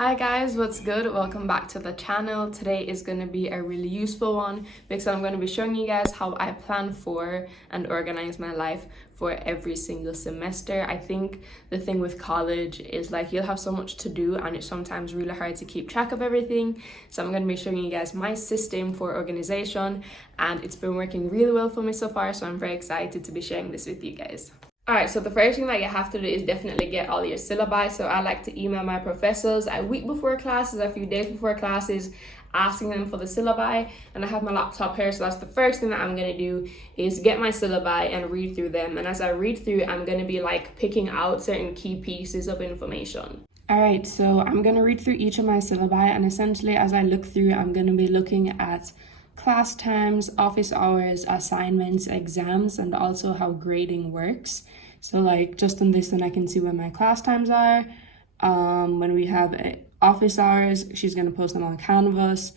Hi guys, what's good? Welcome back to the channel. Today is going to be a really useful one because I'm going to be showing you guys how I plan for and organize my life for every single semester. I think the thing with college is like you'll have so much to do and it's sometimes really hard to keep track of everything. So I'm going to be showing you guys my system for organization and it's been working really well for me so far, so I'm very excited to be sharing this with you guys. Alright, so the first thing that you have to do is definitely get all your syllabi. So I like to email my professors a week before classes, a few days before classes, asking them for the syllabi. And I have my laptop here, so that's the first thing that I'm going to do is get my syllabi and read through them. And as I read through, I'm going to be like picking out certain key pieces of information. Alright, so I'm going to read through each of my syllabi, and essentially as I look through, I'm going to be looking at class times, office hours, assignments, exams, and also how grading works. So like just on this one, I can see when my class times are. When we have office hours, she's going to post them on Canvas.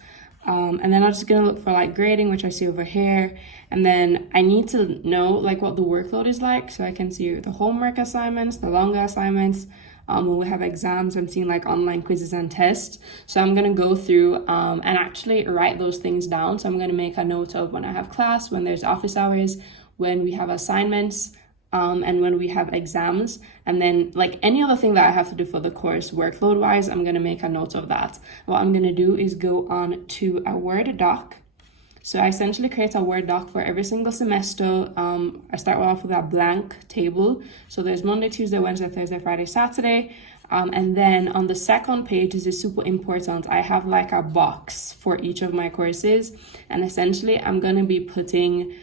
And then I'm just going to look for like grading, which I see over here. And then I need to know like what the workload is like. So I can see the homework assignments, the longer assignments. When we have exams, I'm seeing like online quizzes and tests. So I'm going to go through and actually write those things down. So I'm going to make a note of when I have class, when there's office hours, when we have assignments, and when we have exams. And then like any other thing that I have to do for the course workload wise, I'm going to make a note of that. What I'm going to do is go on to a Word doc. So I essentially create a Word doc for every single semester. I start off with a blank table. So there's Monday, Tuesday, Wednesday, Thursday, Friday, Saturday. And then on the second page, this is super important, I have like a box for each of my courses. And essentially I'm going to be putting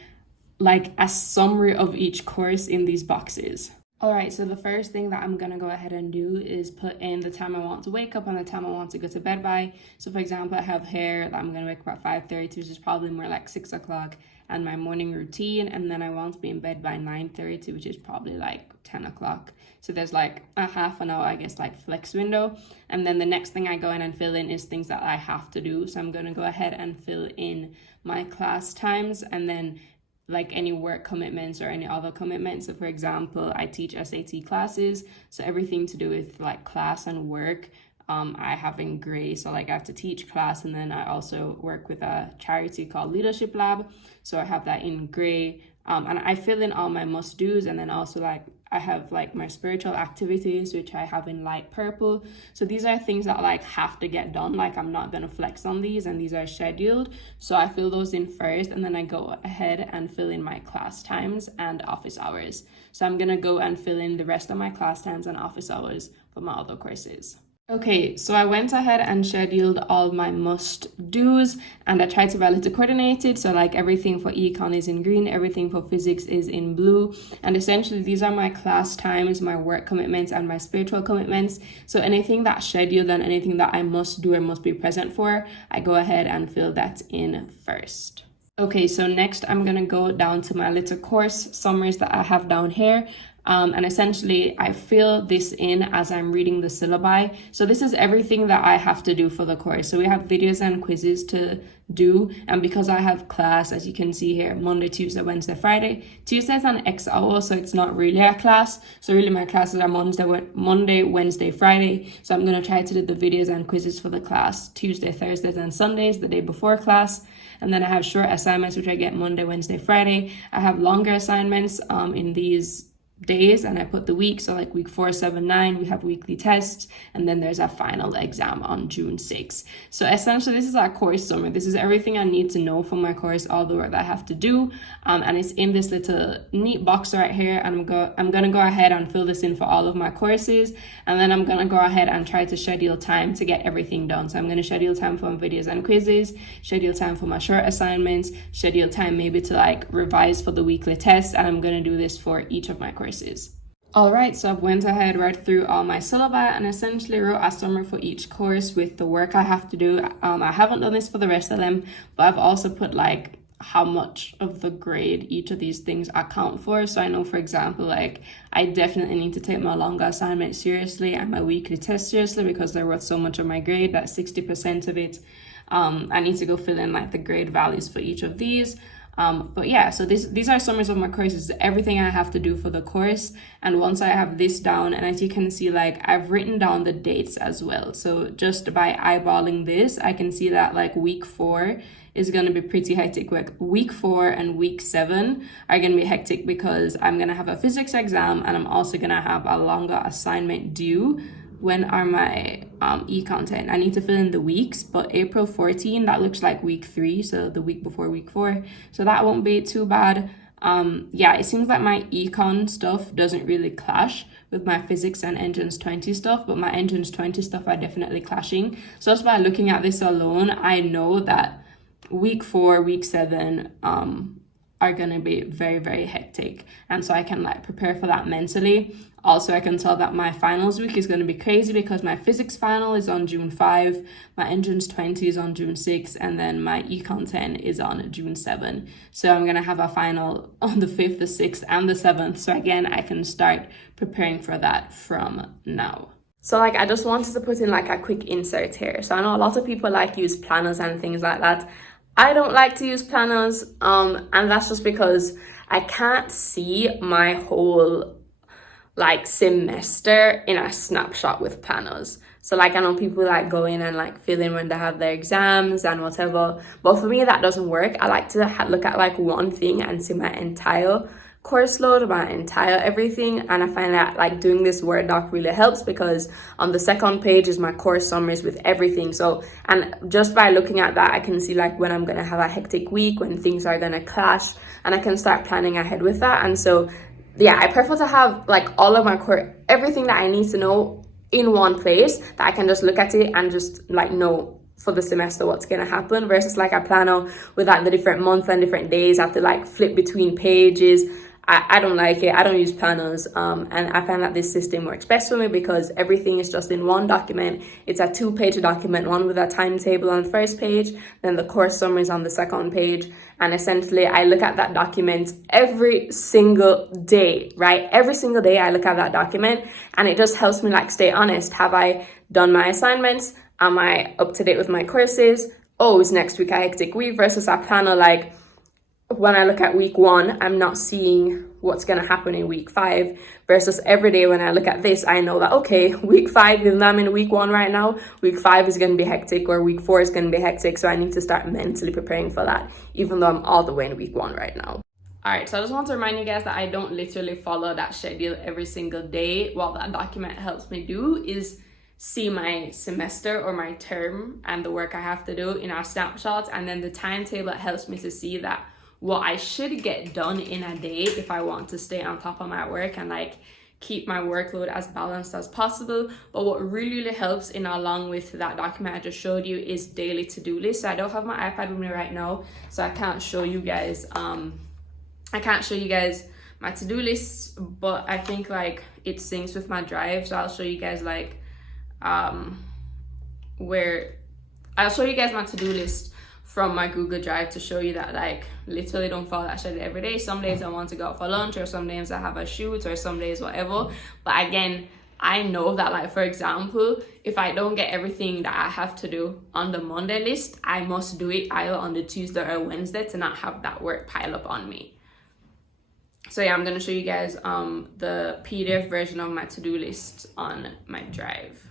like a summary of each course in these boxes. All right, so the first thing that I'm gonna go ahead and do is put in the time I want to wake up and the time I want to go to bed by. So for example, I have here that I'm gonna wake up at 5:30, which is probably more like 6 o'clock, and my morning routine, and then I want to be in bed by 9:30, which is probably like 10 o'clock. So there's like a half an hour, I guess, like flex window. And then the next thing I go in and fill in is things that I have to do. So I'm gonna go ahead and fill in my class times and then like any work commitments or any other commitments. So for example, I teach SAT classes, so everything to do with like class and work I have in gray. So like I have to teach class, and then I also work with a charity called Leadership Lab, so I have that in gray. And I fill in all my must do's, and then also like I have like my spiritual activities, which I have in light purple. So these are things that like have to get done, like I'm not gonna flex on these, and these are scheduled. So I fill those in first, and then I go ahead and fill in my class times and office hours. So I'm gonna go and fill in the rest of my class times and office hours for my other courses. Okay, so I went ahead and scheduled all my must-dos, and I tried to be a little coordinated. So like everything for econ is in green, everything for physics is in blue. And essentially these are my class times, my work commitments, and my spiritual commitments. So anything that's scheduled and anything that I must do or must be present for, I go ahead and fill that in first. Okay, so next I'm gonna go down to my little course summaries that I have down here. And essentially I fill this in as I'm reading the syllabi. So this is everything that I have to do for the course. So we have videos and quizzes to do, and because I have class, as you can see here, Monday, Tuesday, Wednesday, Friday. Tuesday's an X hour, so it's not really a class. So really my classes are Monday, Wednesday, Friday. So I'm going to try to do the videos and quizzes for the class Tuesday, Thursdays, and Sundays, the day before class. And then I have short assignments, which I get Monday, Wednesday, Friday. I have longer assignments in these days, and I put the week, so like week 4, 7, 9 we have weekly tests, and then there's a final exam on June 6th. So essentially this is our course summary. This is everything I need to know for my course, all the work that I have to do, and it's in this little neat box right here. And I'm gonna go ahead and fill this in for all of my courses, and then I'm gonna go ahead and try to schedule time to get everything done. So I'm gonna schedule time for videos and quizzes, schedule time for my short assignments, schedule time maybe to like revise for the weekly tests, and I'm gonna do this for each of my courses. All right, so I went ahead, read through all my syllabi, and essentially wrote a summary for each course with the work I have to do. I haven't done this for the rest of them, but I've also put like how much of the grade each of these things account for. So I know, for example, like I definitely need to take my longer assignment seriously and my weekly test seriously because they're worth so much of my grade, that 60% of it. I need to go fill in like the grade values for each of these. But yeah, so these are summaries of my courses, everything I have to do for the course. And once I have this down, and as you can see, like I've written down the dates as well. So just by eyeballing this, I can see that like week 4 is going to be pretty hectic. Week 4 and week 7 are going to be hectic because I'm going to have a physics exam, and I'm also going to have a longer assignment due. When are my e-content? I need to fill in the weeks, but April 14, that looks like week 3, so the week before week 4. So that won't be too bad. Yeah, it seems like my econ stuff doesn't really clash with my physics and engines 20 stuff, but my engines 20 stuff are definitely clashing. So just by looking at this alone, I know that week 4, week 7 are gonna be very, very hectic, and so I can like prepare for that mentally. Also, I can tell that my finals week is going to be crazy because my physics final is on June 5, my engines 20 is on June 6, and then my econ 10 is on June 7. So I'm going to have a final on the 5th, the 6th, and the 7th. So again, I can start preparing for that from now. So like I just wanted to put in like a quick insert here. So I know a lot of people like use planners and things like that. I don't like to use planners, and that's just because I can't see my whole like semester in a snapshot with planners. So like I know people like go in and like fill in when they have their exams and whatever, but for me that doesn't work. I like to look at like one thing and see my entire course load, my entire everything, and I find that like doing this Word doc really helps because on the second page is my course summaries with everything. So, and just by looking at that, I can see like when I'm gonna have a hectic week, when things are gonna clash, and I can start planning ahead with that. And so yeah, I prefer to have like all of my everything that I need to know in one place, that I can just look at it and just like know for the semester what's gonna happen, versus like a planner with like the different months and different days. I have to like flip between pages. I don't like it. I don't use planners, and I find that this system works best for me because everything is just in one document. It's a 2-page document, one with a timetable on the first page, then the course summaries on the second page, and essentially I look at that document every single day, right? Every single day I look at that document, and it just helps me like stay honest. Have I done my assignments? Am I up to date with my courses? Oh, is next week a hectic week? Versus a planner, like when I look at week 1, I'm not seeing what's going to happen in week 5, versus every day when I look at this, I know that, okay, week 5, even though I'm in week 1 right now, week 5 is going to be hectic, or week 4 is going to be hectic. So I need to start mentally preparing for that, even though I'm all the way in week 1 right now. All right, so I just want to remind you guys that I don't literally follow that schedule every single day. What that document helps me do is see my semester or my term and the work I have to do in our snapshots, and then the timetable helps me to see that what I should get done in a day if I want to stay on top of my work and like keep my workload as balanced as possible. But what really helps in along with that document I just showed you is daily to-do list. So I don't have my iPad with me right now, so I can't show you guys my to-do list, but I think like it syncs with my drive. So I'll show you guys like where I'll show you guys my to-do list from my Google Drive to show you that like literally don't follow that schedule every day. Some days I want to go out for lunch, or some days I have a shoot, or some days whatever. But again, I know that like, for example, if I don't get everything that I have to do on the Monday list, I must do it either on the Tuesday or Wednesday to not have that work pile up on me. So yeah, I'm gonna show you guys the PDF version of my to-do list on my drive.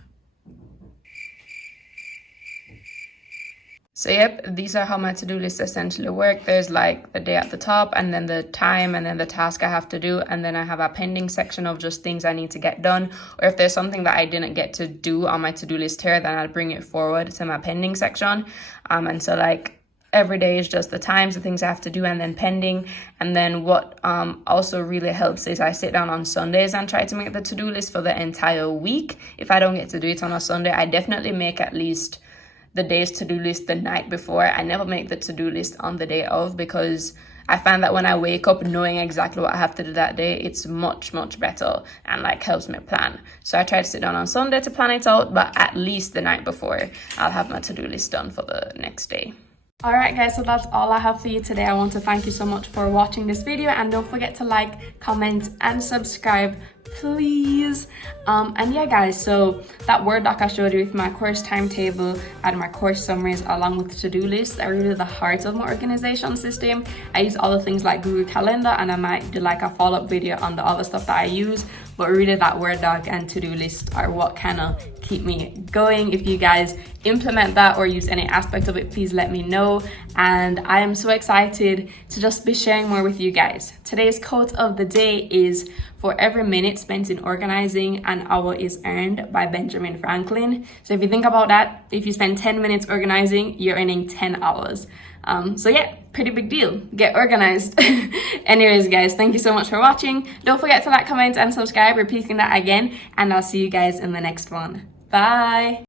So yep, these are how my to-do list essentially work. There's like the day at the top, and then the time, and then the task I have to do, and then I have a pending section of just things I need to get done. Or if there's something that I didn't get to do on my to-do list here, then I'll bring it forward to my pending section. And so like every day is just the times, the things I have to do, and then pending. And then what also really helps is I sit down on Sundays and try to make the to-do list for the entire week. If I don't get to do it on a Sunday, I definitely make at least the day's to-do list the night before. I never make the to-do list on the day of, because I find that when I wake up knowing exactly what I have to do that day, it's much better and like helps me plan. So I try to sit down on Sunday to plan it out, but at least the night before I'll have my to-do list done for the next day. All right guys, so that's all I have for you today. I want to thank you so much for watching this video, and don't forget to like, comment and subscribe please. And yeah guys, so that Word doc I showed you with my course timetable and my course summaries along with to-do lists are really the heart of my organization system. I use other things like Google Calendar, and I might do like a follow-up video on the other stuff that I use, but really that Word doc and to-do list are what kind of keep me going. If you guys implement that or use any aspect of it, please let me know. And I am so excited to just be sharing more with you guys. Today's quote of the day is, "For every minute spent in organizing, an hour is earned," by Benjamin Franklin. So if you think about that, if you spend 10 minutes organizing, you're earning 10 hours. So yeah, pretty big deal. Get organized. Anyways guys, thank you so much for watching. Don't forget to like, comment and subscribe, repeating that again, and I'll see you guys in the next one. Bye.